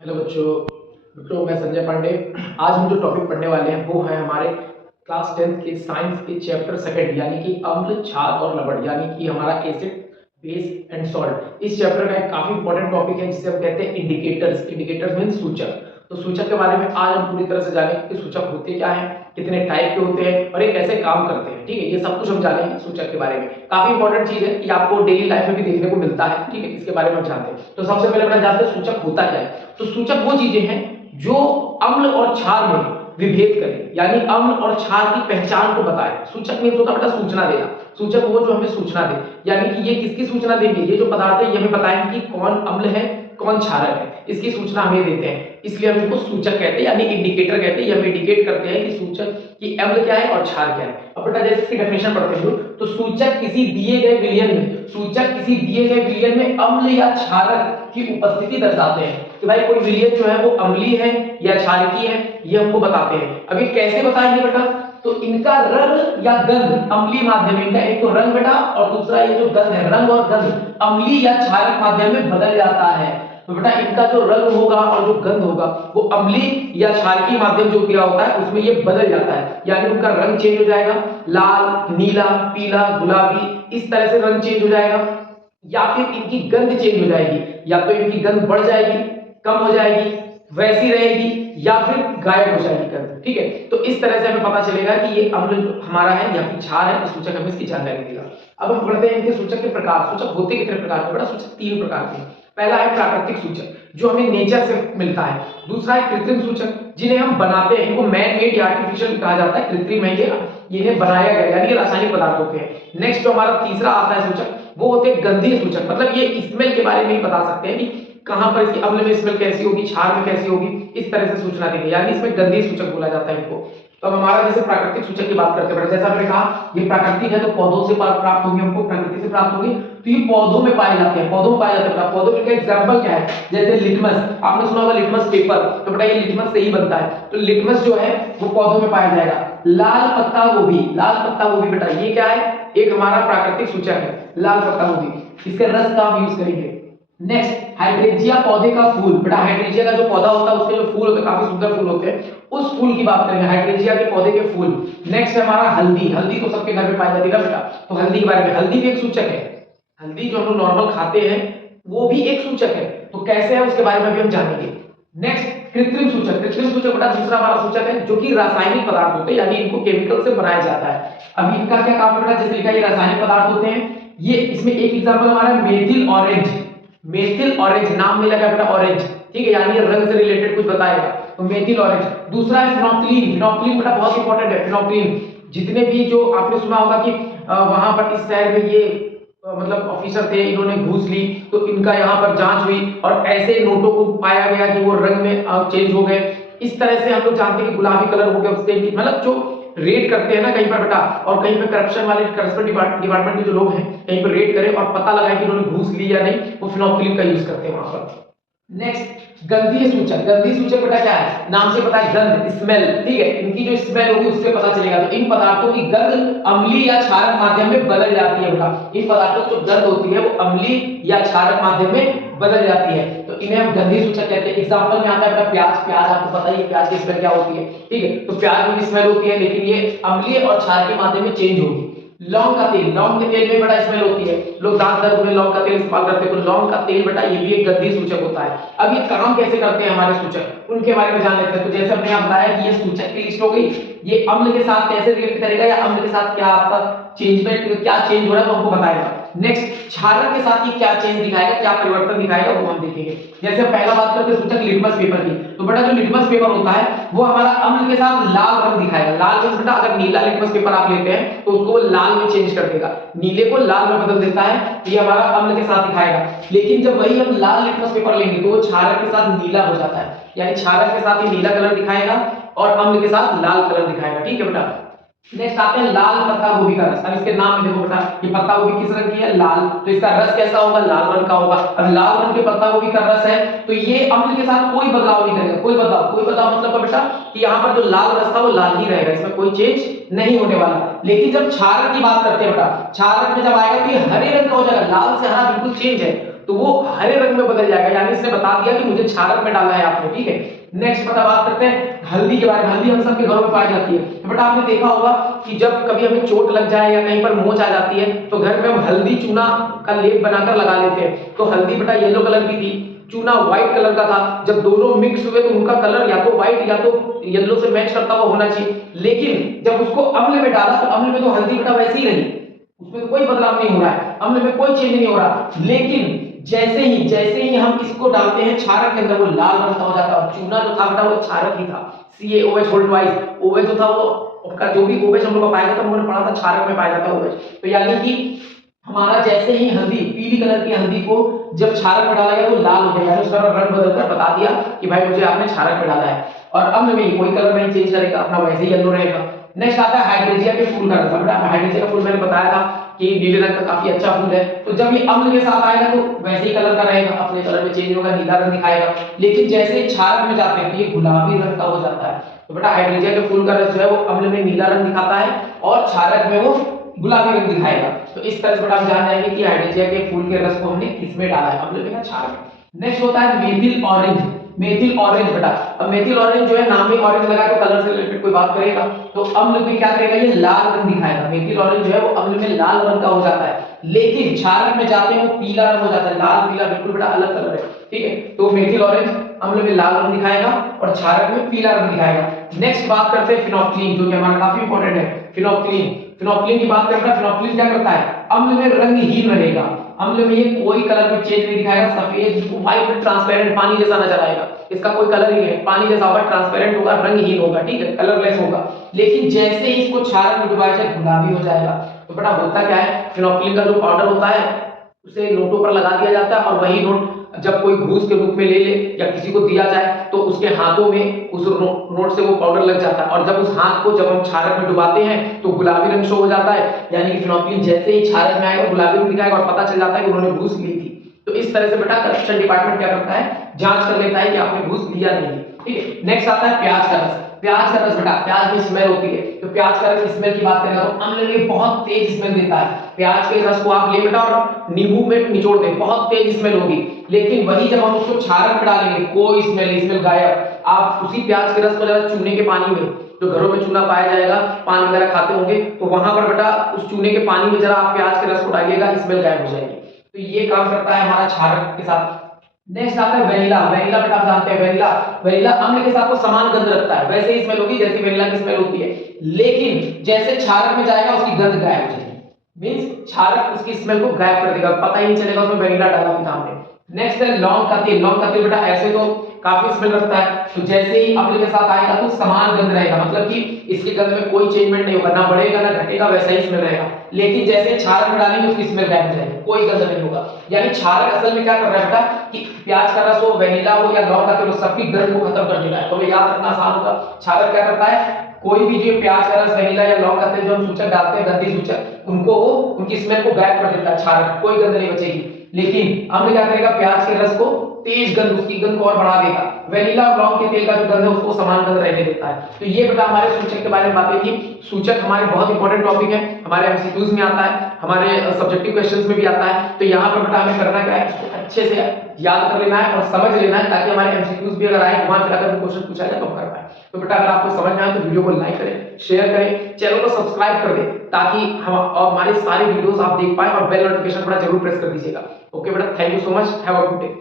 Hello बच्चों मैं संजय पांडे। आज हम जो टॉपिक पढ़ने वाले हैं वो है हमारे क्लास 10th के साइंस के चैप्टर सेकंड यानी कि अम्ल क्षार और लवण यानी कि हमारा एसिड बेस एंड सॉल्ट। इस चैप्टर का एक काफी इंपॉर्टेंट टॉपिक है जिसे हम कहते हैं इंडिकेटर्स। इंडिकेटर्स मीन सूचक। तो सूचक के बारे में आज हम पूरी तरह से जानेंगे कि सूचक होते क्या हैं, कितने टाइप के होते हैं और ये कैसे काम करते हैं। ठीक है, ये सब कुछ हम जानेंगे सूचक के बारे में। काफी इंपॉर्टेंट चीज है कि आपको डेली लाइफ में भी देखने को मिलता है। ठीक है, इसके बारे में हम जानते हैं। तो सबसे पहले अपना जानते हैं सूचक होता क्या है। तो सूचक वो चीजें हैं जो अम्ल और क्षार में विभेद करें, यानी अम्ल और क्षार की पहचान को बताएं। सूचक मीन्स होता है बेटा सूचना देना। सूचक वो जो हमें सूचना दे, यानी कि ये किसकी सूचना देंगे, ये जो पदार्थ है ये हमें बताएंगे कि कौन अम्ल है कौन क्षारक है, इसकी सूचना हमें देते हैं। इसलिए हम इनको सूचक कहते हैं यानी इंडिकेटर कहते हैं। ये हमें इंडिकेट करते हैं कि सूचक की अम्ल क्या है और क्षार क्या है। अब बेटा जैसे इसकी डेफिनेशन पढ़ते हैं तो सूचक किसी दिए गए विलयन में, सूचक किसी दिए गए विलयन में अम्ल या क्षारक की उपस्थिति दर्शाते हैं। तो भाई कोई विलयन जो है वो अम्लीय है या क्षारकीय है ये हमको बताते हैं। अब ये कैसे बताएंगे बेटा, तो इनका रंग या गंध अम्लीय माध्यम, इनका एक तो रंग बेटा और दूसरा ये जो गंध है, रंग और गंध अम्लीय या क्षारक माध्यम में बदल जाता है। तो बेटा इनका जो रंग होगा और जो गंध होगा वो अम्लीय या क्षारकीय माध्यम जो दिया होता है उसमें ये बदल जाता है, यानी उनका रंग चेंज हो जाएगा, लाल, नीला, पीला, गुलाबी, इस तरह से रंग चेंज हो जाएगा। या फिर इनकी गंध चेंज हो जाएगी, या तो इनकी गंध बढ़ जाएगी, कम हो जाएगी, वैसी रहेगी, या फिर गायब हो जाएगी गंध। ठीक है, तो इस तरह से हमें पता चलेगा कि ये अम्ल हमारा है या फिर क्षार है। तो सूचक हमें इसकी जानकारी देगा। अब हम पढ़ते हैं इनके सूचक के प्रकार। सूचक होते कितने प्रकार के? बड़ा सूचक तीन प्रकार के। पहला है प्राकृतिक सूचक जो हमें नेचर से मिलता है। दूसरा है कृत्रिम सूचक जिन्हें हम बनाते हैं, इनको मैन मेड या आर्टिफिशियल कहा जाता है, कृत्रिम है ये, इन्हें बनाया गया यानी रासायनिक पदार्थ होते हैं। नेक्स्ट जो हमारा तीसरा आता है सूचक वो होते हैं गंधीय सूचक, मतलब ये स्मेल के बारे में ही बता सकते हैं कि कहां पर इसकी अम्ल में स्मेल कैसी होगी, क्षार में कैसी होगी, इस तरह से सूचना देंगे, यानी इसमें गंधीय सूचक बोला जाता है इनको। तो अब हमारा जैसे प्राकृतिक सूचक की बात करते हैं, जैसा मैंने कहा ये प्राकृतिक है तो पौधों से प्राप्त होंगे, हमको प्रकृति से प्राप्त होंगे। तो ये पौधों में पाए जाते हैं, पौधों में पाए जाते हैं। पौधों का एग्जांपल क्या है? जैसे लिटमस, आपने सुना होगा लिटमस पेपर, तो बेटा ये लिटमस से ही बनता है। तो लिटमस जो है वो पौधों में पाया जाएगा। लाल पत्ता गोभी, लाल पत्ता गोभी बेटा ये क्या है? एक हमारा प्राकृतिक सूचक है, लाल पत्ता गोभी। इसके रस का हम यूज करेंगे। नेक्स्ट हाइड्रेंजिया पौधे का फूल, बेटा हाइड्रेंजिया का जो पौधा होता है उसके जो फूल होते हैं काफी सुंदर फूल होते हैं, उस फूल की बात करेंगे, हाइड्रेंजिया के पौधे के फूल। नेक्स्ट है हमारा हल्दी, हल्दी तो सबके घर में पाई जाती है ना बेटा, तो हल्दी के बारे में, हल्दी भी एक सूचक है। हल्दी जो हम लोग नॉर्मल खाते हैं वो भी एक सूचक है। तो कैसे है उसके बारे में भी हम जानेंगे। नेक्स्ट कृत्रिम सूचक, कृत्रिम सूचक बेटा दूसरा हमारा सूचक है जो कि रासायनिक पदार्थ होते हैं, यानी इनको केमिकल से बनाया जाता है। अब इनका क्या काम है बेटा, जैसे लिखा है ये रासायनिक पदार्थ होते हैं। ये इसमें एक एग्जांपल हमारा मेथिल ऑरेंज, मेथिल ऑरेंज नाम में लगा बेटा ऑरेंज, ठीक है, यानी ये रंग से रिलेटेड कुछ बताएगा, तो मेथिल ऑरेंज। दूसरा है फिनोक्सिलिन, फिनोक्सिलिन बेटा बहुत इंपॉर्टेंट है। फिनोक्सिलिन जितने भी जो आपने सुना होगा कि वहां पर इस शहर में ये मतलब ऑफिसर थे, इन्होंने घूस ली तो इनका यहाँ पर जांच हुई और ऐसे नोटों को पाया गया कि वो रंग में चेंज हो गए। इस तरह से हम लोग जानते हैं कि गुलाबी कलर हो गया उससे, मतलब जो रेड करते हैं ना कहीं पर बेटा, और कहीं पर करप्शन वाले करप्शन डिपार्टमेंट के जो लोग हैं कहीं पर रेड करें और पता लगाए कि इन्होंने घूस ली या नहीं, वो फिनोक्सिलिन का यूज करते हैं वहां पर। नेक्स्ट गंधीय सूचक, गंधीय सूचक बेटा क्या है? नाम से पता है गंध, स्मेल, ठीक है, इनकी जो स्मेल होगी उससे पता चलेगा। तो इन पदार्थों की गंध अम्लीय या क्षारक माध्यम में बदल जाती है बेटा। इन पदार्थों की जो गंध होती है वो अम्लीय या क्षारक माध्यम में बदल जाती है, तो इन्हें हम गंधीय सूचक कहते हैं। एग्जांपल में आता है बेटा प्याज, प्याज आपको पता ही है प्याज की स्मेल क्या होती है, ठीक है, तो प्याज में भी स्मेल होती है लेकिन ये अम्लीय और क्षारक के माध्यम में चेंज होगी। लौंग का तेल, लौंग के तेल में बड़ा स्मेल होती है, लोग दांत दर्द में लौंग का तेल इस्तेमाल करते हैं, तो लौंग का तेल बेटा ये भी एक गंधीय सूचक होता है। अब ये काम कैसे करते हैं हमारे सूचक, उनके बारे में जान लेते हैं। तो जैसे हमने यहाँ बताया कि ये सूचक की लिस्ट हो गई, ये अम्ल के साथ कैसे रिएक्ट करेगा या अम्ल के साथ क्या आपका चेंजमेंट, क्या चेंज हो रहा है वो हमको बताएगा। नेक्स्ट क्षारक के साथ ये क्या चेंज दिखाएगा, क्या परिवर्तन दिखाएगा वो हम देखेंगे। जैसे हम पहला बात करते हैं सूचक लिटमस पेपर की, तो बेटा जो लिटमस पेपर होता है वो हमारा अम्ल के साथ लाल रंग दिखाएगा। लाल रंग बेटा अगर नीला लिटमस पेपर आप लेते हैं तो उसको लाल में चेंज कर देगा, नीले को लाल में बदल देता है, ये हमारा अम्ल के साथ दिखाएगा। लेकिन जब वही हम लाल लिटमस पेपर लेंगे तो वो क्षारक के साथ नीला हो जाता है, यानी क्षारक के साथ ये नीला कलर दिखाएगा और अम्ल के साथ लाल कलर दिखाएगा, ठीक है बेटा। नेक्स्ट आते हैं लाल पत्ता गोभी का रस। अब इसके नाम में देखो बेटा ये पत्ता गोभी किस रंग की है? लाल, तो इसका रस कैसा होगा? लाल रंग का होगा। अब लाल रंग के पत्ता गोभी का रस है तो ये अम्ल के साथ कोई बदलाव नहीं करेगा, कोई बदलाव मतलब बेटा कि यहाँ पर जो लाल रस था वो लाल ही रहेगा, इसमें कोई चेंज नहीं होने वाला। लेकिन जब क्षारक की बात करते हैं बेटा, क्षारक में जब आएगा तो ये हरे रंग का हो जाएगा, लाल से हरा बिल्कुल चेंज है। तो वो हरे रंग में बदल जाएगा, यानी इसने बता दिया कि मुझे क्षारक में डाला है आपने, ठीक है। नेक्स्ट पता बात करते हैं हल्दी के बारे में। हल्दी हम सबके घरों में पाई जाती है, बट आपने देखा होगा कि जब कभी हमें चोट लग जाए या कहीं पर मोच आ जाती है तो घर में हम हल्दी चूना का लेप बनाकर लगा लेते हैं। तो हल्दी बेटा येलो कलर की थी, चूना व्हाइट कलर का था, जब दोनों मिक्स हुए तो उनका कलर या तो व्हाइट या तो येलो से मैच करता हुआ होना चाहिए। लेकिन जब उसको अम्ल में डाला तो अम्ल में तो हल्दी बेटा वैसे ही रही, उसमें तो कोई बदलाव नहीं हो रहा है, अम्ल में कोई चेंज नहीं हो रहा। लेकिन जैसे ही हम इसको डालते हैं क्षारक के अंदर, वो लाल रंग का हो जाता है। और चूना जो था बेटा वो क्षारक ही था, CaOH होल्ड वाइज। OH जो था वो उसका जो भी OH हम लोग को पाया जाता है, हमने पढ़ा था क्षारक में पाया जाता है OH। तो यानी कि हमारा जैसे ही हल्दी, पीली कलर की हल्दी को जब क्षारक में डाला गया तो लाल हो गया, उसका रंग बदलकर बता दिया कि भाई मुझे आपने क्षारक में डाला है। और अम्ल में कोई कलर नहीं चेंज करेगा, अपना वैसे ही येलो रहेगा। नेक्स्ट आता है हाइड्रेंजिया के फूल का रस। हाइड्रेंजिया का फूल मैंने बताया था कि नीले रंग का काफी अच्छा फूल है, तो जब ये अम्ल के साथ आएगा तो वैसे ही कलर का रहेगा, अपने कलर में चेंज होगा, नीला रंग दिखाएगा। लेकिन जैसे ही क्षारक में जाते हैं तो ये गुलाबी रंग का हो जाता है। तो बेटा हाइड्रेंजिया के फूल का रस जो है वो अम्ल में नीला रंग दिखाता है और क्षारक में वो गुलाबी रंग दिखाएगा। तो इस तरह से बेटा हम जान जाएंगे कि हाइड्रेंजिया के फूल के रस को हमने किसमें डाला है, अम्ल में या क्षारक में। नेक्स्ट होता है मेथिल ऑरेंज। मेथिल ऑरेंज बेटा, अब मेथिल ऑरेंज जो है नाम में ऑरेंज लगा है तो कलर से रिलेटेड कोई बात करेगा तो अम्ल में क्या करेगा, ये लाल रंग दिखाएगा। मेथिल ऑरेंज जो है वो अम्ल में लाल रंग का हो जाता है, लेकिन क्षारक में जाते हैं वो पीला रंग हो जाता है। लाल पीला बिल्कुल बेटा अलग कलर है, ठीक है। तो मेथिल ऑरेंज अम्ल में लाल रंग दिखाएगा और क्षारक में पीला रंग दिखाएगा। नेक्स्ट बात करते हैं फिनोक्सिलिन, जो कि हमारा काफी इंपॉर्टेंट है। फिनोक्सिलिन की बात करें, फिनोक्सिलिन क्या करता है, अम्ल में रंगहीन रहेगा। अम्ल में ये कोई कलर में चेंज नहीं दिखाएगा, सफेद व्हाइट ट्रांसपेरेंट पानी जैसा नजर आएगा, इसका कोई कलर ही नहीं है, पानी जैसा होगा, ट्रांसपेरेंट होगा, रंगहीन होगा, ठीक है, कलरलेस होगा। लेकिन जैसे ही इसको क्षारक में डुबाया जाए गुलाबी हो जाएगा। तो बेटा होता क्या है, फिनोक्सिलिन का जो पाउडर होता है उसे नोटों पर लगा दिया जाता है और वही नोट जब कोई घूस के रूप में ले ले या किसी को दिया जाए तो उसके हाथों में उस नोट से वो पाउडर लग जाता है, और जब उस हाथ को जब हम क्षारक में डुबाते हैं तो गुलाबी रंग शो हो जाता है, यानी कि फिनोक्सिलिन जैसे ही क्षारक में आएगा गुलाबी रंग दिखाएगा और पता चल जाता है कि उन्होंने घूस ली थी। तो इस तरह से बेटा करप्शन डिपार्टमेंट क्या करता है, जांच कर लेता है कि आपने घूस लिया नहीं, ठीक है। नेक्स्ट आता है प्याज का रस। प्याज का रस बेटा, प्याज में स्मेल होती है, तो प्याज का रस स्मेल की बात करें तो अम्ल में बहुत तेज स्मेल देता है। प्याज के रस को आप ले बेटा और नींबू में निचोड़ दें, बहुत तेज स्मेल होगी। लेकिन वही जब हम उसको क्षारक में डालेंगे कोई स्मेल गायब। आप उसी प्याज के रस को जरा चूने के पानी में, जो घरों में चूना पाया जाएगा, पान वगैरह खाते होंगे, तो वहां पर बेटा उस चूने के पानी में जरा आप प्याज के रस को डालिएगा, स्मेल गायब हो जाएगी। तो ये काम करता है हमारा क्षारक के साथ। नेक्स्ट आता है वेनिला। वेनिला बेटा आप जानते हैं वेनिला अम्ल के साथ तो समान गंध रखता है, वैसे ही स्मेल होगी जैसे वेनिला की स्मेल होती है, लेकिन जैसे क्षारक में जाएगा उसकी गंध गायब हो जाएगी, मींस क्षारक उसकी स्मेल को गायब कर देगा, पता ही नहीं चलेगा उसमें वेनिला डाला भी था हमने। नेक्स्ट है लौंग का तेल। लौंग का तेल बेटा ऐसे तो काफी स्मेल रखता है, तो जैसे ही अम्ल के साथ आएगा तो समान गंध रहेगा, मतलब कि इसके गंध में कोई चेंजमेंट नहीं होगा, ना बढ़ेगा ना घटेगा, वैसा ही स्मेल रहेगा। लेकिन जैसे क्षारक में डालेंगे उसकी स्मेल गायब हो जाएगी, कोई गंध नहीं होगा। यानी क्षारक असल में क्या कर रहा है बेटा कि प्याज का रस हो, वेनिला हो या लौंग का तेल हो, सबकी गंध को खत्म कर देना है। तो याद रखना आसान होगा, क्षारक क्या करता है, कोई भी जो प्याज का रस, वेनिला या लौंग का तेल जो हम सूचक डालते हैं, गंधी सूचक, उनको वो उनकी स्मेल को गायब कर देता है क्षारक, कोई गंध नहीं बचेगी। लेकिन अम्ल क्या करेगा, प्याज के रस को तेज गंध, उसकी गंध को और बढ़ा देगा। वेनिला और लौंग के तेल का जो गंध है उसको समान गंध रहने देता है। तो ये बेटा हमारे सूचक के बारे में बातें थी। सूचक हमारे बहुत इंपॉर्टेंट टॉपिक है, हमारे एमसीक्यूज में आता है, हमारे सब्जेक्टिव क्वेश्चंस में भी आता है। तो यहाँ पर बेटा हमें करना क्या है, इसको अच्छे से याद कर लेना है और समझ लेना है, ताकि हमारे एमसीक्यूज भी अगर आए, घुमा फिरा कर क्वेश्चन पूछा जाए तो हम कर पाए। तो बेटा अगर आपको समझ में आए तो वीडियो को लाइक करें, शेयर करें, चैनल को सब्सक्राइब कर दें, ताकि हम और हमारे सारे वीडियोस आप देख पाए, और बेल नोटिफिकेशन बड़ा जरूर प्रेस कर दीजिएगा। ओके बेटा, thank you so much, have a good day.